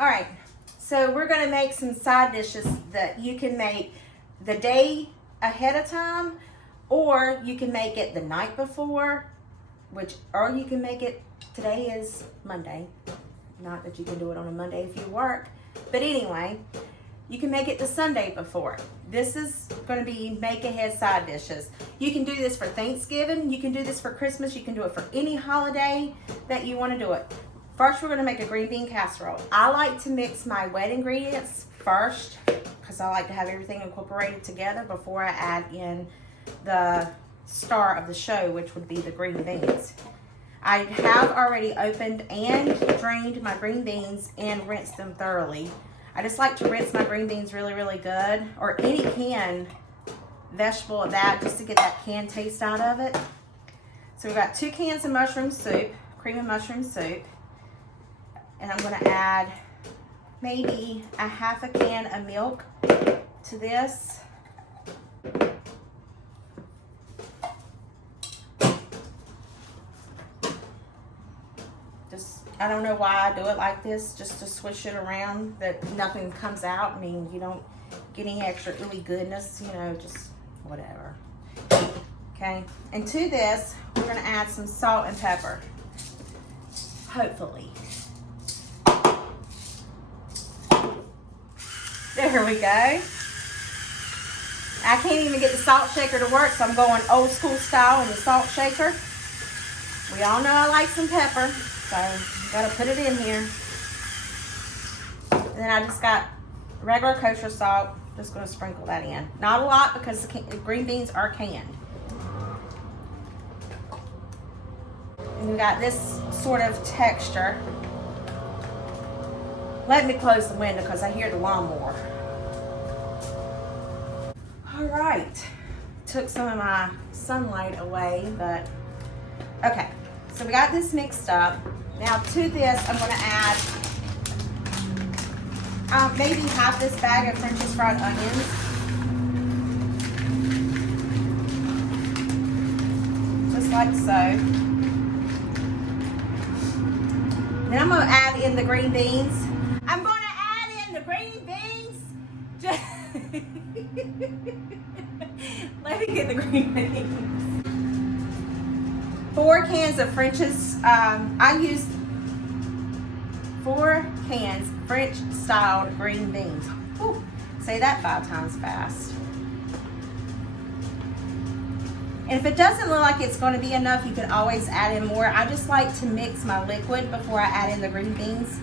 All right, so we're gonna make some side dishes that you can make the day ahead of time, or you can make it the night before, or you can make it, today is Monday. Not that you can do it on a Monday if you work, but anyway, you can make it the Sunday before. This is gonna be make ahead side dishes. You can do this for Thanksgiving, you can do this for Christmas, you can do it for any holiday that you wanna do it. First, we're gonna make a green bean casserole. I like to mix my wet ingredients first because I like to have everything incorporated together before I add in the star of the show, which would be the green beans. I have already opened and drained my green beans and rinsed them thoroughly. I just like to rinse my green beans really, really good, or any canned vegetable of that, just to get that canned taste out of it. So we've got 2 cans of mushroom soup, cream of mushroom soup. And I'm gonna add maybe a half a can of milk to this. I don't know why I do it like this, just to swish it around that nothing comes out. I mean, you don't get any extra ooey goodness, you know, just whatever. Okay, and to this, we're gonna add some salt and pepper, hopefully. There we go. I can't even get the salt shaker to work, so I'm going old school style in the salt shaker. We all know I like some pepper, so gotta put it in here. And then I just got regular kosher salt. Just gonna sprinkle that in. Not a lot because the green beans are canned. And we got this sort of texture. Let me close the window because I hear the lawnmower. All right, took some of my sunlight away, but okay. So we got this mixed up. Now to this, I'm gonna add maybe half this bag of French's fried onions. Just like so. Then I'm gonna add in the green beans. I'm gonna add in the green beans. Just let me get the green beans. 4 cans of French's. I used 4 cans French styled green beans. Whew, say that 5 times fast. And if it doesn't look like it's going to be enough, you can always add in more. I just like to mix my liquid before I add in the green beans.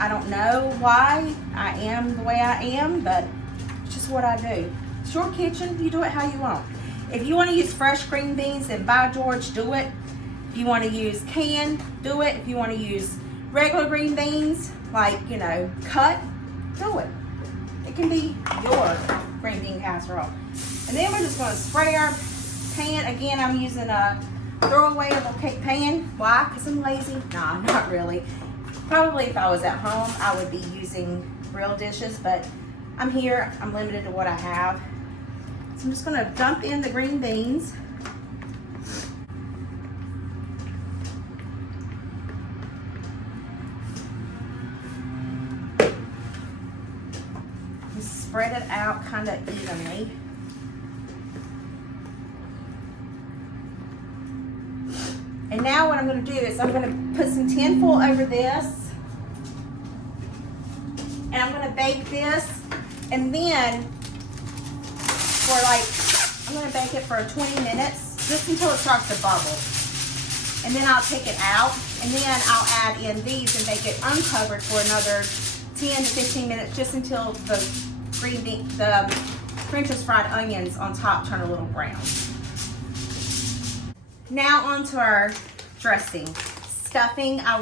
I don't know why I am the way I am, but it's just what I do. It's your kitchen, you do it how you want. If you want to use fresh green beans, then by George, do it. If you want to use canned, do it. If you want to use regular green beans, like, you know, cut, do it. It can be your green bean casserole. And then we're just going to spray our pan. Again, I'm using a throwawayable cake pan. Why? Because I'm lazy? Nah, not really. Probably if I was at home, I would be using real dishes, but I'm here, I'm limited to what I have. So I'm just gonna dump in the green beans. And spread it out kind of evenly. And now what I'm going to do is I'm going to put some tin foil over this, and I'm going to bake this, and then I'm going to bake it for 20 minutes, just until it starts to bubble. And then I'll take it out, and then I'll add in these and bake it uncovered for another 10 to 15 minutes, just until the French's fried onions on top turn a little brown. Now on to our dressing. Stuffing, I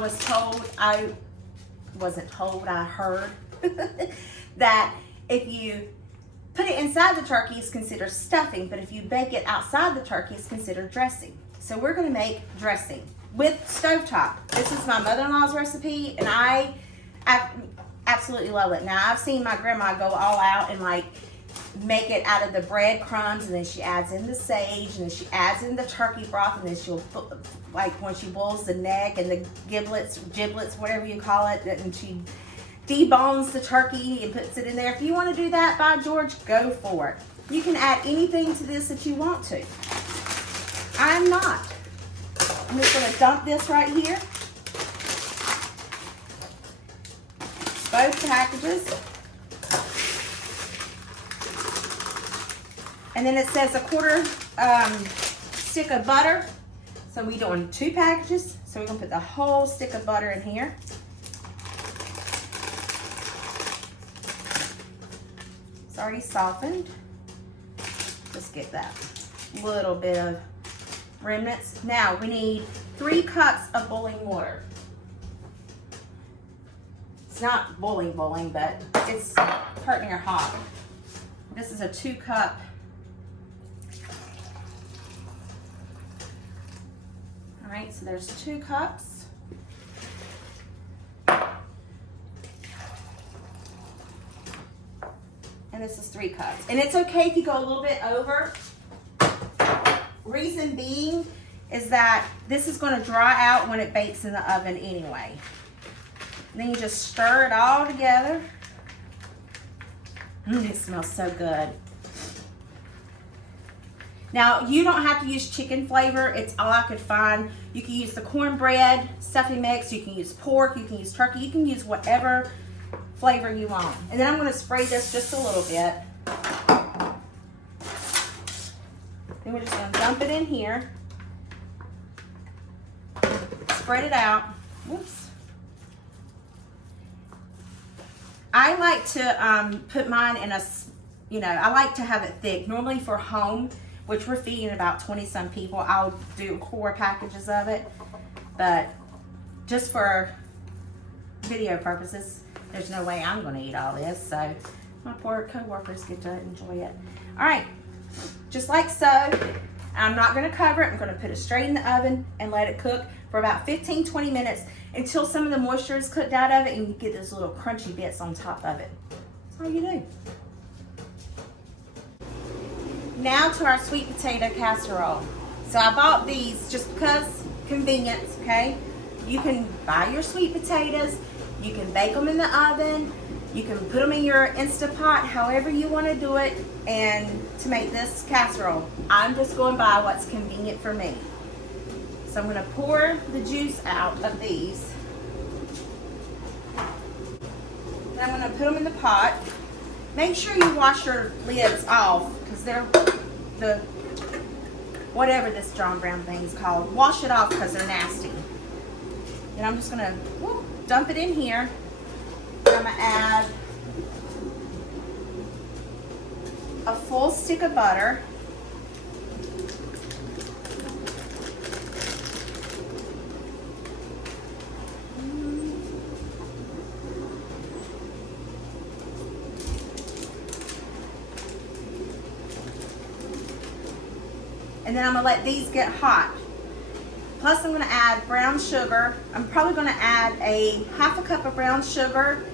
heard that if you put it inside the turkey, it's considered stuffing, but if you bake it outside the turkey, it's considered dressing. So we're gonna make dressing with stovetop. This is my mother-in-law's recipe, and I absolutely love it. Now, I've seen my grandma go all out and like make it out of the breadcrumbs, and then she adds in the sage, and then she adds in the turkey broth, and then she'll put, like when she boils the neck and the giblets, whatever you call it, and she debones the turkey and puts it in there. If you want to do that, by George, go for it. You can add anything to this that you want to. I'm not. I'm just going to dump this right here. Both packages. And then it says a quarter stick of butter. So we're doing 2 packages. So we're going to put the whole stick of butter in here. It's already softened. Just get that little bit of remnants. Now we need 3 cups of boiling water. It's not boiling, but it's hurting your hot. This is a 2 cup. All right, so there's 2 cups. And this is 3 cups. And it's okay if you go a little bit over. Reason being is that this is going to dry out when it bakes in the oven anyway. And then you just stir it all together. It smells so good. Now, you don't have to use chicken flavor. It's all I could find. You can use the cornbread stuffing mix. You can use pork. You can use turkey. You can use whatever flavor you want. And then I'm going to spray this just a little bit. Then we're just going to dump it in here. Spread it out. Whoops. I like to put mine in a, I like to have it thick. Normally for home, which we're feeding about 20-some people, I'll do 4 packages of it. But just for video purposes, there's no way I'm going to eat all this. So my poor co-workers get to enjoy it. All right, just like so. I'm not going to cover it. I'm going to put it straight in the oven and let it cook for about 15-20 minutes until some of the moisture is cooked out of it and you get those little crunchy bits on top of it. That's all you do. Now to our sweet potato casserole. So I bought these just because convenience, okay? You can buy your sweet potatoes, you can bake them in the oven, you can put them in your Instapot, however you want to do it, and to make this casserole. I'm just going by what's convenient for me. So I'm going to pour the juice out of these. Then I'm going to put them in the pot. Make sure you wash your lids off because they're the, whatever this John Brown thing is called. Wash it off because they're nasty. Then I'm just going to dump it in here. I'm going to add a full stick of butter. And then I'm going to let these get hot. Plus I'm going to add brown sugar. I'm probably going to add a half a cup of brown sugar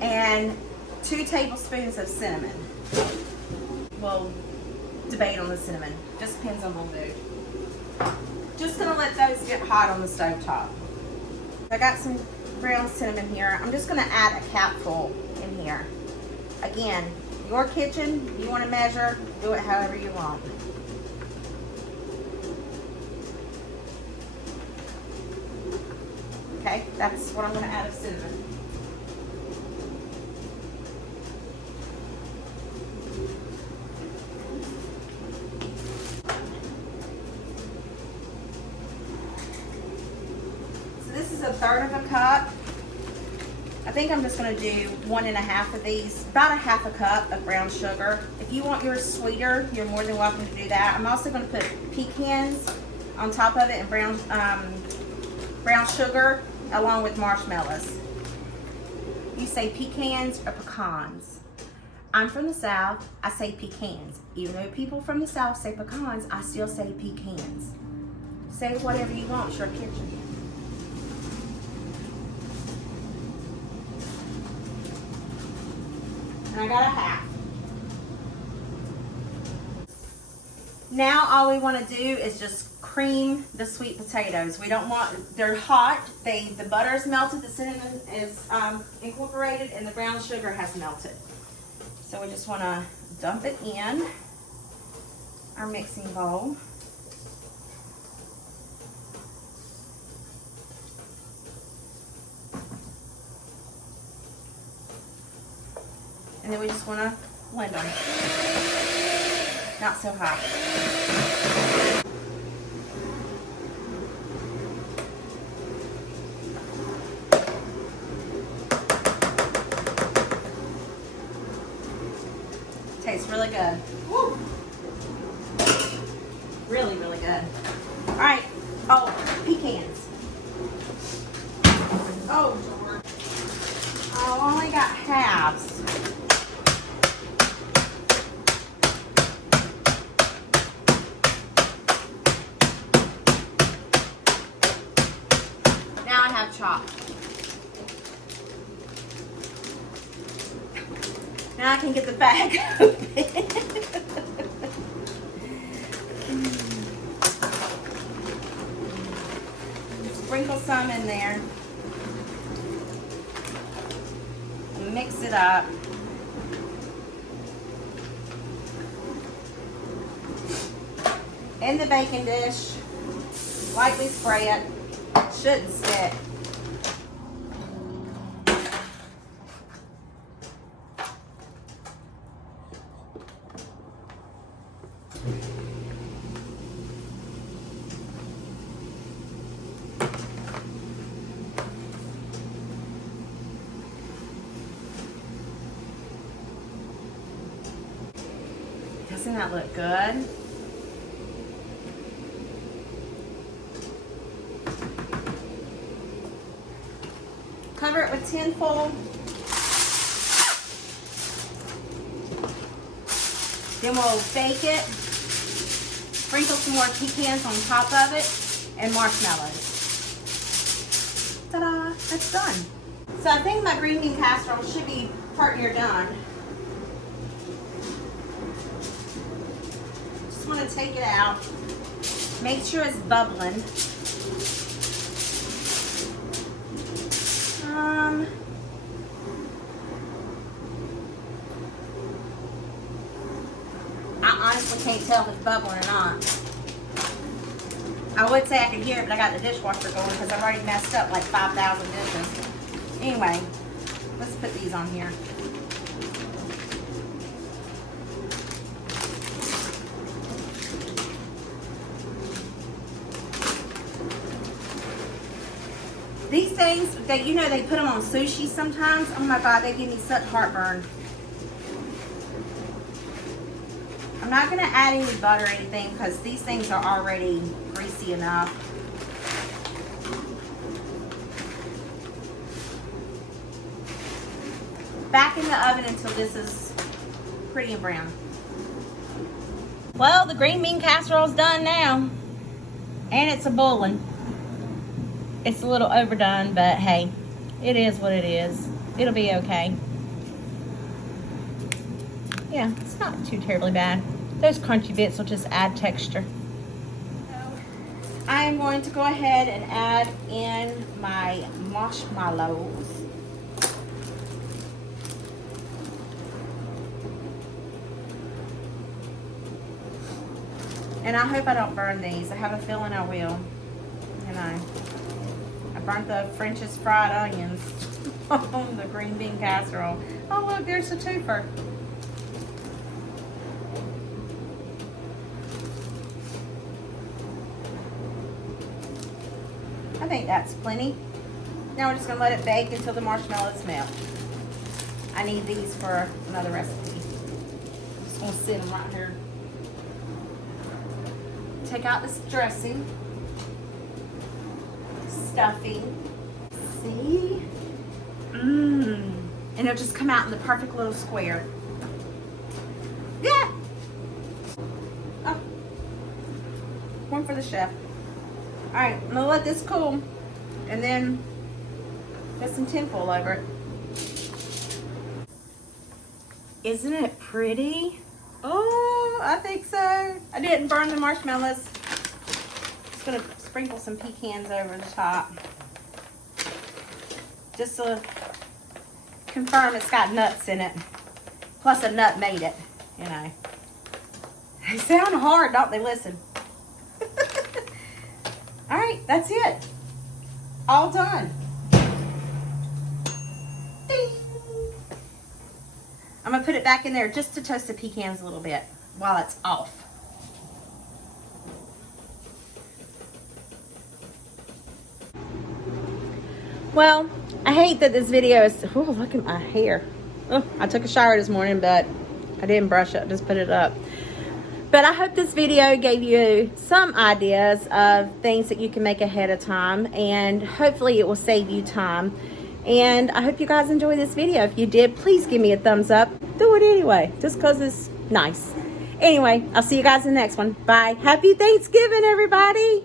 and 2 tablespoons of cinnamon. We'll debate on the cinnamon. Just depends on my mood. Just going to let those get hot on the stove top. I got some ground cinnamon here. I'm just going to add a capful in here. Again, your kitchen, you want to measure, do it however you want. Okay, that's what I'm going to add of cinnamon. So this is 1/3 of a cup. I think I'm just going to do 1.5 of these, about a half a cup of brown sugar. If you want yours sweeter, you're more than welcome to do that. I'm also going to put pecans on top of it and brown sugar along with marshmallows. You say pecans or pecans. I'm from the South, I say pecans. Even though people from the South say pecans, I still say pecans. Say whatever you want, it's your kitchen. And I got a half. Now all we want to do is just cream the sweet potatoes. We don't want, they're hot. The butter is melted, the cinnamon is incorporated, and the brown sugar has melted. So we just want to dump it in our mixing bowl. And then we just want to blend them. Not so hot. Tastes really good. Woo. Really, really good. All right. Oh, pecans. Oh, Lord. I only got halves. Now I have chopped. Now I can get the bag open. Sprinkle some in there. Mix it up. In the baking dish, lightly spray it. It shouldn't stick. Doesn't that look good? Cover it with tin foil. Then we'll bake it. Sprinkle some more pecans on top of it and marshmallows. Ta-da! That's done. So I think my green bean casserole should be part near done. Just want to take it out. Make sure it's bubbling. I honestly can't tell if it's bubbling or not. I would say I could hear it, but I got the dishwasher going because I've already messed up like 5,000 dishes. Anyway, let's put these on here. These things, they put them on sushi sometimes. Oh my God, they give me such heartburn. I'm not going to add any butter or anything because these things are already greasy enough. Back in the oven until this is pretty and brown. Well, the green bean casserole is done now. And it's a boiling. It's a little overdone, but hey, it is what it is. It'll be okay. Yeah, it's not too terribly bad. Those crunchy bits will just add texture. So, I am going to go ahead and add in my marshmallows. And I hope I don't burn these. I have a feeling I will. You know, I burnt the French's fried onions on the green bean casserole. Oh look, there's a twofer. I think that's plenty. Now we're just gonna let it bake until the marshmallows melt. I need these for another recipe. I'm just gonna sit them right here. Take out this dressing. Stuffing. See? Mmm. And it'll just come out in the perfect little square. Yeah! Oh. One for the chef. Alright, I'm gonna let this cool and then put some tin foil over it. Isn't it pretty? Oh, I think so. I didn't burn the marshmallows. just gonna sprinkle some pecans over the top. Just to confirm it's got nuts in it. Plus a nut made it, you know. They sound hard, don't they? Listen. All right, that's it. All done. Ding. I'm gonna put it back in there just to toast the pecans a little bit while it's off. Well, I hate that this video is, oh, look at my hair. Oh, I took a shower this morning, but I didn't brush it, just put it up. But I hope this video gave you some ideas of things that you can make ahead of time, and hopefully it will save you time. And I hope you guys enjoyed this video. If you did, please give me a thumbs up. Do it anyway, just because it's nice. Anyway, I'll see you guys in the next one. Bye. Happy Thanksgiving, everybody.